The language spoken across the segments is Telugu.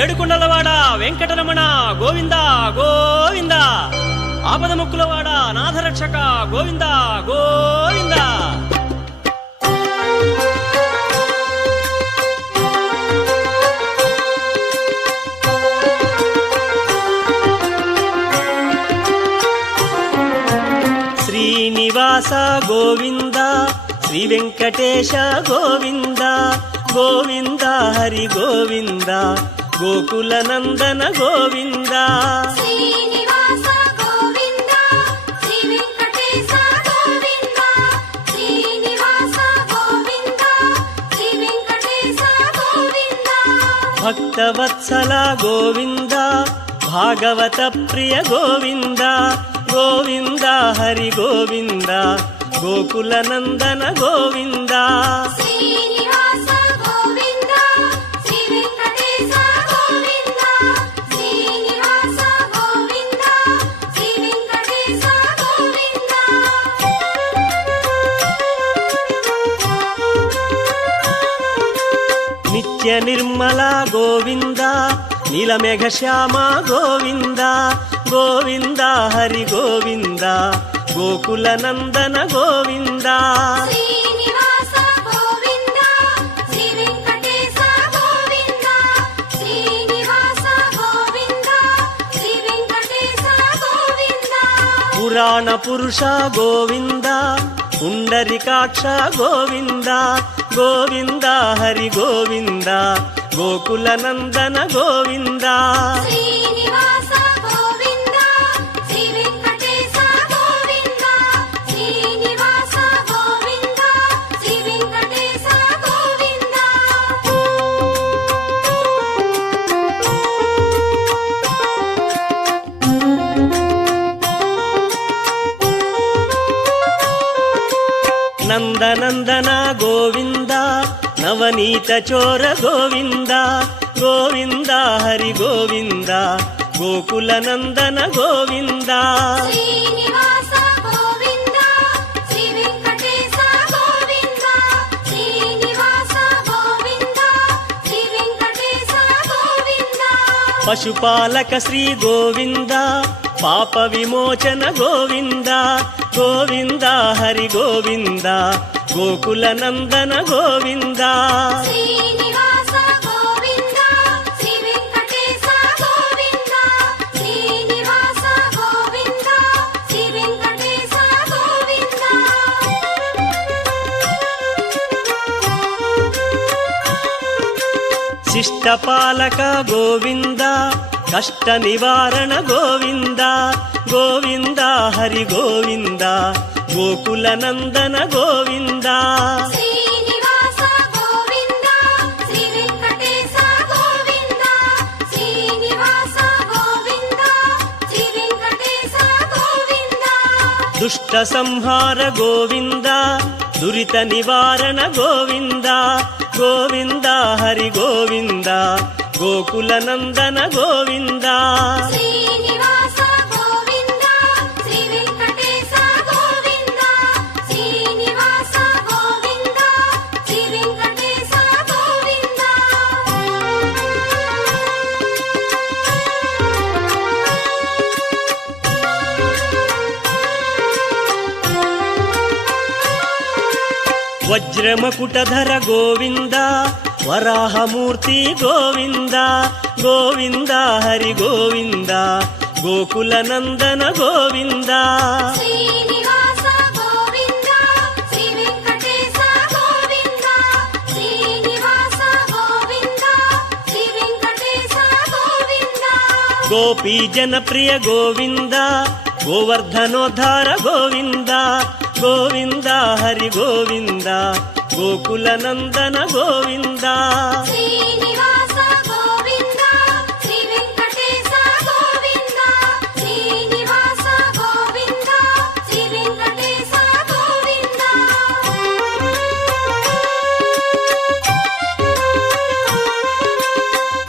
ఏడుకొండలవాడ వెంకటరమణ గోవింద గోవింద, ఆపద ముక్కులవాడ నాథరక్షక గోవింద గోవింద. శ్రీనివాస గోవింద, శ్రీ వెంకటేశ గోవింద గోవింద, హరి గోవింద, గోకుల నందన గోవింద. శ్రీనివాస గోవింద, శ్రీ వెంకటేశ గోవింద, శ్రీనివాస గోవింద, శ్రీ వెంకటేశ గోవింద. భక్తవత్సల గోవింద, భాగవత ప్రియ గోవింద గోవింద, హరి గోవింద, గోకుల నందన గోవింద. శ్రీనివాస గోవింద, శ్రీ వెంకటేశ గోవింద, శ్రీనివాస గోవింద, శ్రీ వెంకటేశ గోవింద. నిత్య నిర్మల గోవింద, నీలమేఘ శ్యామ గోవింద గోవింద, హరి గోవింద, గోకుల నందన గోవింద. శ్రీనివాస గోవింద, శ్రీ వెంకటేశ గోవింద, శ్రీనివాస గోవింద, శ్రీ వెంకటేశ గోవింద. పురాణ పురుష గోవింద, పుండరికాక్ష గోవింద గోవింద, హరి గోవింద, గోకుల నందన గోవింద. శ్రీనివాస గోవింద, శ్రీ వెంకటేశ గోవింద, శ్రీనివాస గోవింద, శ్రీ వెంకటేశ గోవింద. నందనందన గోవింద, నవనీత చోర గోవింద గోవింద, హరి గోవింద, గోకుల నందన గోవింద. శ్రీనివాస గోవింద, శ్రీ వెంకటేశ గోవింద, శ్రీనివాస గోవింద, శ్రీ వెంకటేశ గోవింద. పశుపాలక శ్రీ గోవింద, పాప విమోచన గోవింద గోవింద, హరి గోవింద, గోకుల నందన గోవింద. శ్రీనివాస గోవింద, శ్రీ వెంకటేశ గోవింద, శ్రీనివాస గోవింద, శ్రీ వెంకటేశ గోవింద. శిష్టపాలక గోవింద, కష్ట నివారణ గోవింద గోవింద, హరి గోవింద, గోకుల నందన గోవింద. శ్రీనివాస గోవింద, శ్రీ వెంకటేశ గోవింద, శ్రీనివాస గోవింద, శ్రీ వెంకటేశ గోవింద. దుష్ట సంహార గోవింద, దురిత నివారణ గోవింద గోవింద, హరి గోవింద, గోకుల నందన గోవింద. శ్రీనివాస గోవింద, శ్రీ వెంకటేశ గోవింద, శ్రీనివాస గోవింద, శ్రీ వెంకటేశ గోవింద. వజ్రమకుటధర గోవింద, వరాహమూర్తి గోవింద గోవింద, హరి గోవింద, గోకుల నందన గోవింద. శ్రీనివాస గోవింద, శ్రీ వెంకటేశ గోవింద, శ్రీనివాస గోవింద, శ్రీ వెంకటేశ గోవింద. గోపీ జనప్రియ గోవింద, గోవర్ధనోద్ధార గోవింద గోవింద, హరి గోవింద, గోకుల నందన గోవింద. శ్రీనివాస గోవింద, శ్రీ వెంకటేశ గోవింద, శ్రీనివాస గోవింద, శ్రీ వెంకటేశ గోవింద.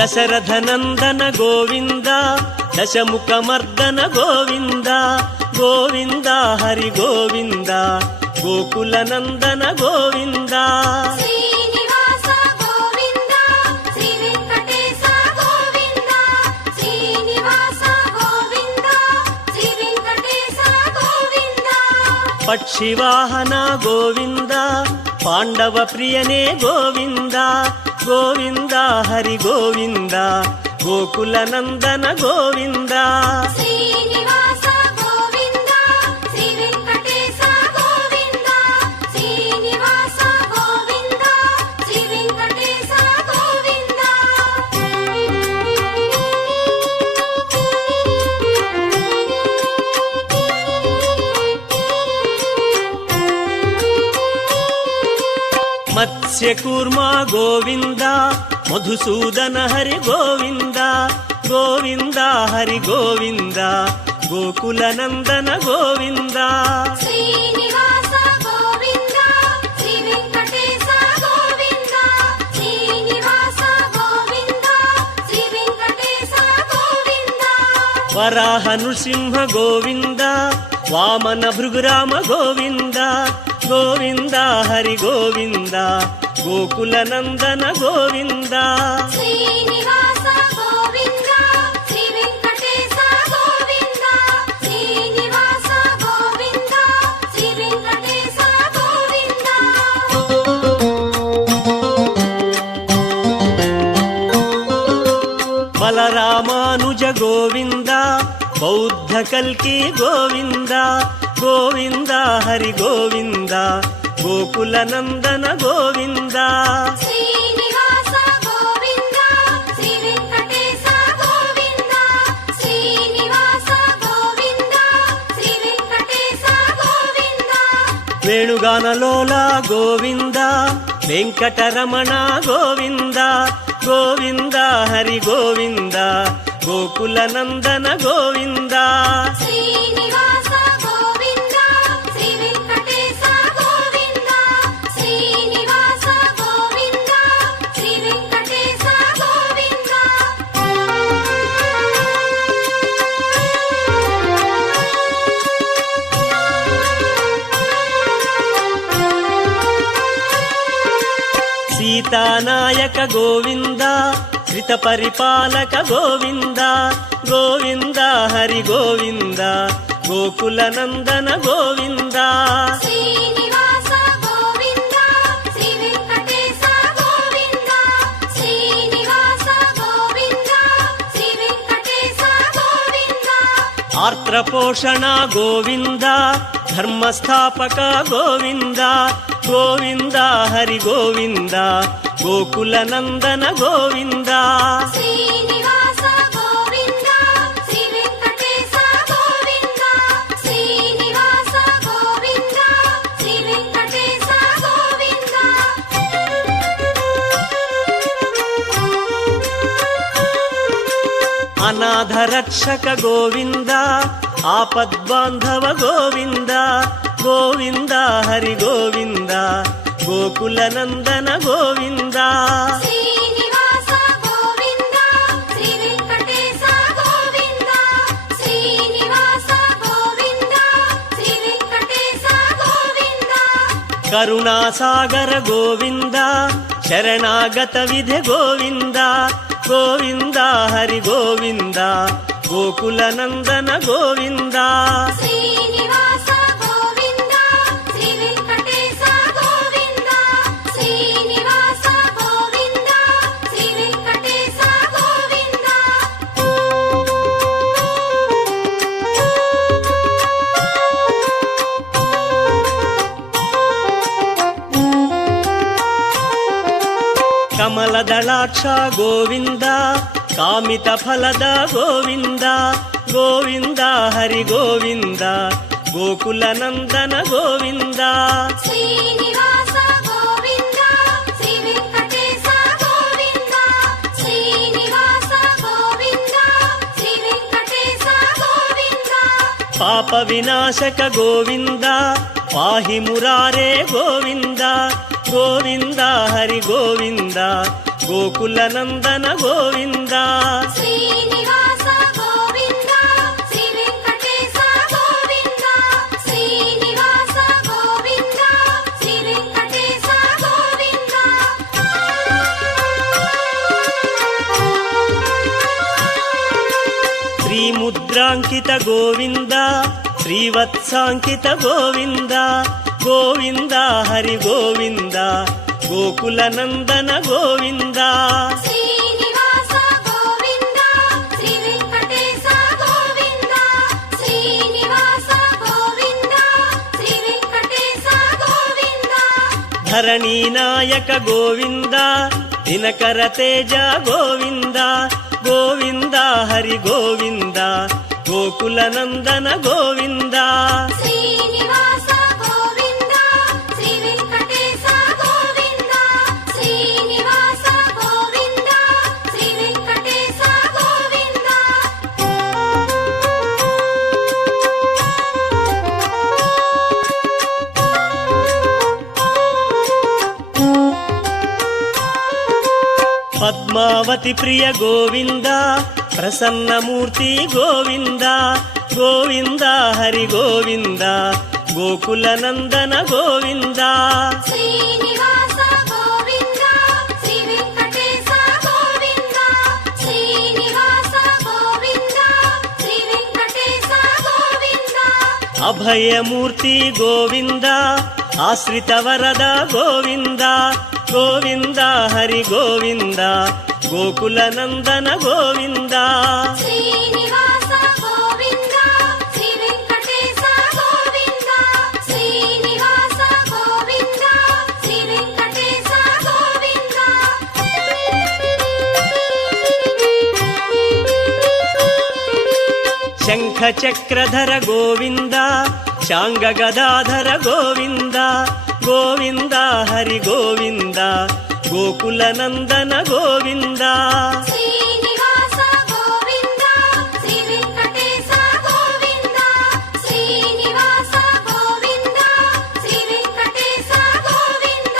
దశరథ నందన గోవింద, దశముఖమర్దన గోవింద గోవింద, హరి గోవింద, గోకుల నందన గోవింద. శ్రీనివాస గోవింద, శ్రీ వెంకటేశ గోవింద. పక్షివాహన గోవింద పాండవ ప్రియనే గోవింద గోవింద హరి గోవింద గోకుల నందన గోవింద శ్రీనివాస గోవింద శ్రీ వెంకటేశ గోవింద శ్రీనివాస గోవింద శ్రీ వెంకటేశ గోవింద మత్స్యకూర్మ గోవింద మధుసూదన హరి గోవింద గోవింద హరి గోవింద గోకుల నందన గోవింద శ్రీనివాస గోవింద శ్రీ వెంకటేశ గోవింద శ్రీనివాస గోవింద శ్రీ వెంకటేశ గోవింద వరాహ నృసింహ గోవింద వామన భృగురామ గోవింద గోవింద హరి గోవింద గోకుల నందన గోవింద శ్రీనివాస గోవింద శ్రీ వెంకటేశ గోవింద శ్రీనివాస గోవింద శ్రీ వెంకటేశ గోవింద బలరామానుజ గోవింద బౌద్ధ కల్కి గోవింద గోవింద హరి గోవింద గోకుల నందన గోవింద శ్రీనివాస గోవింద శ్రీ వెంకటేశ గోవింద శ్రీనివాస గోవింద శ్రీ వెంకటేశ గోవింద వేణుగానలోల గోవింద వెంకటరమణ గోవింద గోవింద హరి గోవింద గోకుల నందన గోవింద శ్రీనివాస గోవింద శ్రీ వెంకటేశ గోవింద శ్రీనివాస గోవింద శ్రీ వెంకటేశ గోవింద సీతానాయక గోవింద శ్రిత పరిపాలక గోవింద గోవింద హరి గోవింద గోకుల నందన గోవింద శ్రీనివాస గోవింద శ్రీ వెంకటేశ గోవింద శ్రీనివాస గోవింద శ్రీ వెంకటేశ గోవింద ఆర్త్రపోషణ గోవింద ధర్మస్థాపక గోవింద గోవింద హరి గోవింద గోకుల నందన గోవింద శ్రీనివాస గోవింద శ్రీ వెంకటేశ గోవింద శ్రీనివాస గోవింద శ్రీ వెంకటేశ గోవింద అనాథ రక్షక గోవింద ఆపద్బాంధవ గోవింద గోవింద హరి గోవింద గోకుల నందన గోవింద శ్రీనివాస గోవింద శ్రీ వెంకటేశ గోవింద శ్రీనివాస గోవింద శ్రీ వెంకటేశ గోవింద కరుణాసాగర గోవింద శరణాగత విధి గోవింద గోవింద హరి గోవింద గోకుల నందన గోవింద శ్రీనివాస గోవింద శ్రీ వెంకటేశ గోవింద శ్రీనివాస గోవింద శ్రీ వెంకటేశ గోవింద కమలదళాక్ష గోవింద కామిత ఫలద గోవింద గోవింద హరి గోవింద గోకుల నందన గోవింద శ్రీనివాస గోవింద శ్రీ వెంకటేశ గోవింద శ్రీనివాస గోవింద శ్రీ వెంకటేశ గోవింద పాప వినాశక గోవింద పాహి మురారే గోవింద గోవింద హరి గోవింద గోకుల నందన గోవింద శ్రీనివాస గోవింద శ్రీ వెంకటేశ గోవింద శ్రీనివాస గోవింద శ్రీ వెంకటేశ గోవింద శ్రీముద్రాంకిత గోవింద ಶ್ರೀವತ್ಸಾಂಕಿತ ಗೋವಿಂದ ಗೋವಿಂದ ಹರಿ ಗೋವಿಂದ ಗೋಕುಲ ನಂದನ ಗೋವಿಂದ ಶ್ರೀನಿವಾಸ ಗೋವಿಂದ ಶ್ರೀ ವೆಂಕಟೇಶ ಗೋವಿಂದ ಶ್ರೀನಿವಾಸ ಗೋವಿಂದ ಶ್ರೀ ವೆಂಕಟೇಶ ಗೋವಿಂದ ಧರಣಿ ನಾಯಕ ಗೋವಿಂದ ದಿನಕರ ತೇಜ ಗೋವಿಂದ ಗೋವಿಂದ ಹರಿ ಗೋವಿಂದ ಗೋಕುಲ ನಂದನ ಗೋವಿಂದ ಶ್ರೀನಿವಾಸ ಗೋವಿಂದ ಶ್ರೀ ವೆಂಕಟೇಶ ಗೋವಿಂದ ಶ್ರೀನಿವಾಸ ಗೋವಿಂದ ಶ್ರೀ ವೆಂಕಟೇಶ ಗೋವಿಂದ ಪದ್ಮಾವತಿ ಪ್ರಿಯ ಗೋವಿಂದ ಪ್ರಸನ್ನ ಮೂರ್ತಿ ಗೋವಿಂದ ಗೋವಿಂದ ಹರಿ ಗೋವಿಂದ ಗೋಕುಲ ನಂದನ ಗೋವಿಂದ ಶ್ರೀನಿವಾಸ ಗೋವಿಂದ ಶ್ರೀ ವೆಂಕಟೇಶ ಗೋವಿಂದ ಶ್ರೀನಿವಾಸ ಗೋವಿಂದ ಶ್ರೀ ವೆಂಕಟೇಶ ಗೋವಿಂದ ಅಭಯ ಮೂರ್ತಿ ಗೋವಿಂದ ಆಶ್ರಿತ ವರದ ಗೋವಿಂದ ಗೋವಿಂದ ಹರಿ ಗೋವಿಂದ ಗೋಕುಲ ನಂದನ ಗೋವಿಂದ ಶ್ರೀನಿವಾಸ ಗೋವಿಂದ ಶ್ರೀ ವೆಂಕಟೇಶ ಗೋವಿಂದ ಶ್ರೀನಿವಾಸ ಗೋವಿಂದ ಶ್ರೀ ವೆಂಕಟೇಶ ಗೋವಿಂದ ಶಂಖ ಚಕ್ರಧರ ಗೋವಿಂದ ಶಾಂಗ ಗದಾಧರ ಗೋವಿಂದ ಗೋವಿಂದ ಹರಿ ಗೋವಿಂದ ಗೋಕುಲ ನಂದನ ಗೋವಿಂದ ಶ್ರೀನಿವಾಸ ಗೋವಿಂದ ಶ್ರೀ ವೆಂಕಟೇಶ ಗೋವಿಂದ ಶ್ರೀನಿವಾಸ ಗೋವಿಂದ ಶ್ರೀ ವೆಂಕಟೇಶ ಗೋವಿಂದ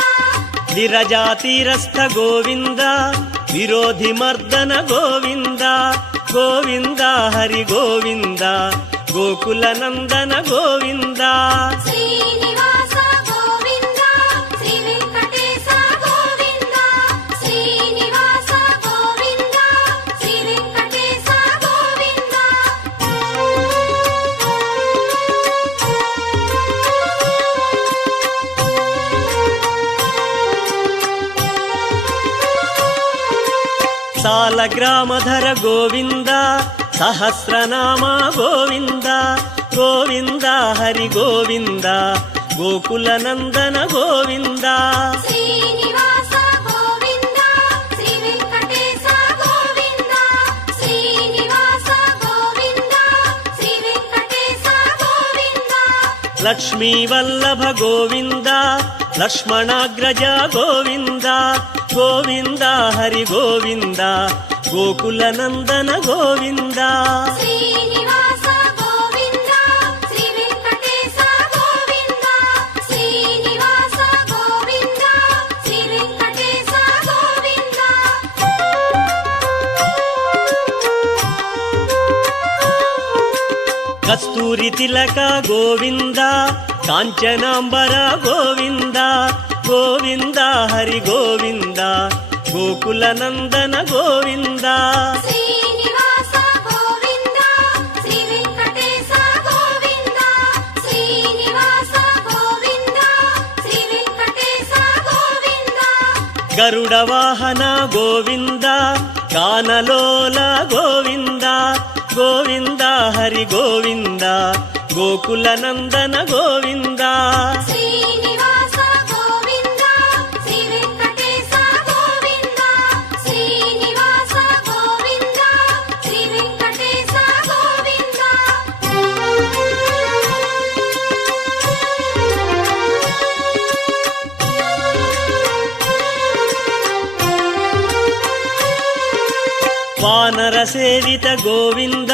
ವಿರಜಾತೀರಸ್ಥ ಗೋವಿಂದ ವಿರೋಧಿ ಮರ್ದನ ಗೋವಿಂದ ಗೋವಿಂದ ಹರಿ ಗೋವಿಂದ ಗೋಕುಲ ನಂದನ ಗೋವಿಂದ ಶ್ರೀನಿವಾಸ ಗೋವಿಂದ ಶ್ರೀ ವೆಂಕಟೇಶ ಗೋವಿಂದ ಶ್ರೀನಿವಾಸ ಗೋವಿಂದ ಶ್ರೀ ವೆಂಕಟೇಶ ಗೋವಿಂದ ಸಾಲಗ್ರಾಮಧರ ಗೋವಿಂದ ಸಹಸ್ರನಾಮ ಗೋವಿಂದ ಗೋವಿಂದ ಹರಿ ಗೋವಿಂದ ಗೋಕುಲ ನಂದನ ಗೋವಿಂದ ಶ್ರೀನಿವಾಸ ಗೋವಿಂದ ಶ್ರೀ ವೆಂಕಟೇಶ ಗೋವಿಂದ ಶ್ರೀನಿವಾಸ ಗೋವಿಂದ ಶ್ರೀ ವೆಂಕಟೇಶ ಗೋವಿಂದ ಲಕ್ಷ್ಮೀ ವಲ್ಲಭ ಗೋವಿಂದ ಲಕ್ಷ್ಮಣಾಗ್ರಜ ಗೋವಿಂದ ಗೋವಿಂದ ಹರಿ ಗೋವಿಂದ ಗೋಕುಲ ನಂದನ ಗೋವಿಂದ ಶ್ರೀನಿವಾಸ ಗೋವಿಂದ ಶ್ರೀ ವೆಂಕಟೇಶ ಗೋವಿಂದ ಶ್ರೀನಿವಾಸ ಗೋವಿಂದ ಶ್ರೀ ವೆಂಕಟೇಶ ಗೋವಿಂದ ಕಸ್ತೂರಿ ತಿಲಕ ಗೋವಿಂದ ಕಾಂಚನಾಂಬರ ಗೋವಿಂದ ಗೋವಿಂದ ಹರಿ ಗೋವಿಂದ ಗೋಕುಲ ನಂದನ ಗೋವಿಂದ ಶ್ರೀನಿವಾಸ ಗೋವಿಂದ ಶ್ರೀ ವೆಂಕಟೇಶ ಗೋವಿಂದ ಶ್ರೀನಿವಾಸ ಗೋವಿಂದ ಶ್ರೀ ವೆಂಕಟೇಶ ಗೋವಿಂದ ಗರುಡ ವಾಹನ ಗೋವಿಂದ ಕಾನಲೋಲ ಗೋವಿಂದ ಗೋವಿಂದ ಹರಿ ಗೋವಿಂದ ಗೋಕುಲ ನಂದನ ಗೋವಿಂದ ಶ್ರೀನಿವಾಸ ಗೋವಿಂದ ಶ್ರೀ ವೆಂಕಟೇಶ ಗೋವಿಂದ ಶ್ರೀನಿವಾಸ ಗೋವಿಂದ ಶ್ರೀ ವೆಂಕಟೇಶ ಗೋವಿಂದ ವಾನರ ಸೇವಿತ ಗೋವಿಂದ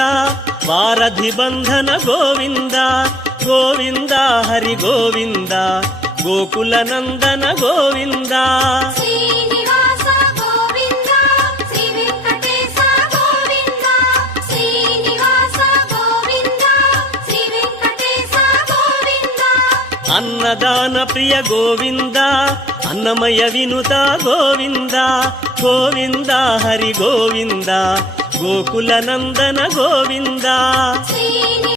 ವಾರಧಿ ಬಂಧನ ಗೋವಿಂದ ಗೋವಿಂದ ಹರಿ ಗೋವಿಂದ ಗೋಕುಲ ನಂದನ ಗೋವಿಂದ ಶ್ರೀನಿವಾಸ ಗೋವಿಂದ ಶ್ರೀ ವೆಂಕಟೇಶ ಗೋವಿಂದ ಶ್ರೀನಿವಾಸ ಗೋವಿಂದ ಶ್ರೀ ವೆಂಕಟೇಶ ಗೋವಿಂದ ಅನ್ನದಾನ ಪ್ರಿಯ ಗೋವಿಂದ ಅನ್ನಮಯ ವಿನುತ ಗೋವಿಂದ ಗೋವಿಂದ ಹರಿ ಗೋವಿಂದ ಗೋಕುಲ ನಂದನ ಗೋವಿಂದ